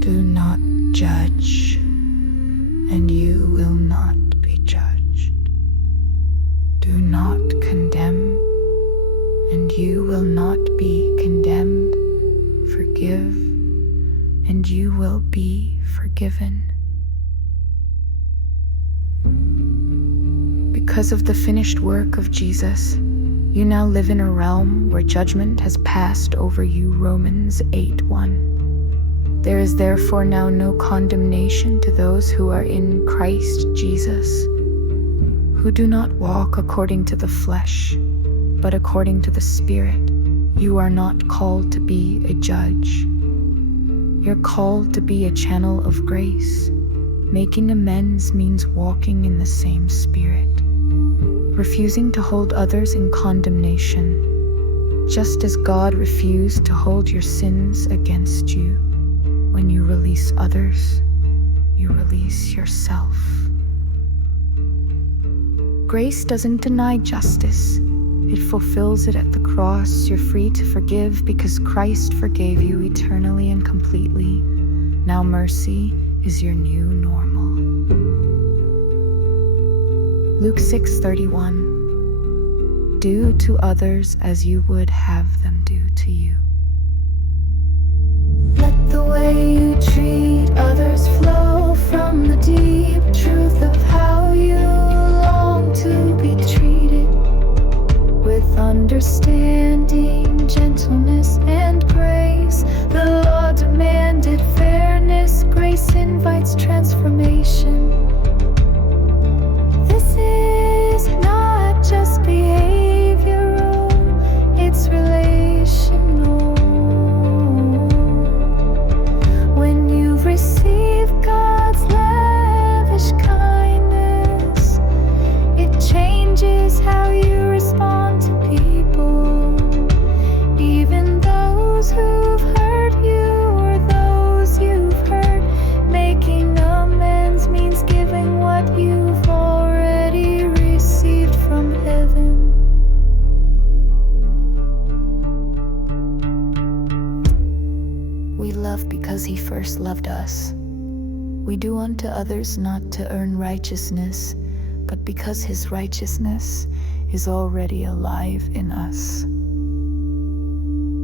Do not judge, and you will not be judged. Do not condemn, and you will not be condemned. Forgive, and you will be forgiven. Because of the finished work of Jesus, you now live in a realm where judgment has passed over you. Romans 8:1. There is therefore now no condemnation to those who are in Christ Jesus, who do not walk according to the flesh, but according to the Spirit. You are not called to be a judge. You're called to be a channel of grace. Making amends means walking in the same Spirit, refusing to hold others in condemnation, just as God refused to hold your sins against you. When you release others, you release yourself. Grace doesn't deny justice. It fulfills it at the cross. You're free to forgive because Christ forgave you eternally and completely. Now mercy is your new normal. Luke 6:31. Do to others as you would have them do to you. Let the way you treat others flow from the deep truth of how you long to be treated, with understanding, gentleness, and grace. The law demanded fairness. Grace invites transformation. This is not just behavioral, it's relational. When you receive God's lavish kindness, it changes how you respond to people, even those who've hurt you or those you've hurt. Making amends means giving what you've already received from heaven. We love because He first loved us. We do unto others not to earn righteousness, but because His righteousness is already alive in us.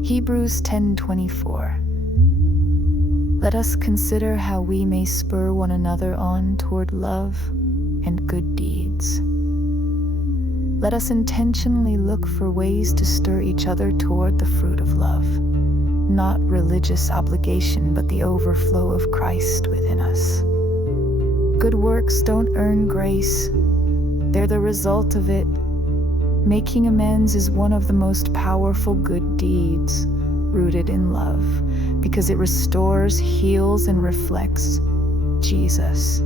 Hebrews 10:24. Let us consider how we may spur one another on toward love and good deeds. Let us intentionally look for ways to stir each other toward the fruit of love, not religious obligation, but the overflow of Christ within us. Good works don't earn grace. They're the result of it. Making amends is one of the most powerful good deeds, rooted in love, because it restores, heals, and reflects Jesus.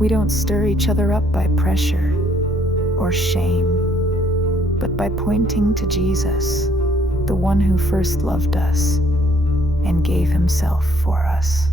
We don't stir each other up by pressure or shame, but by pointing to Jesus, the one who first loved us and gave Himself for us.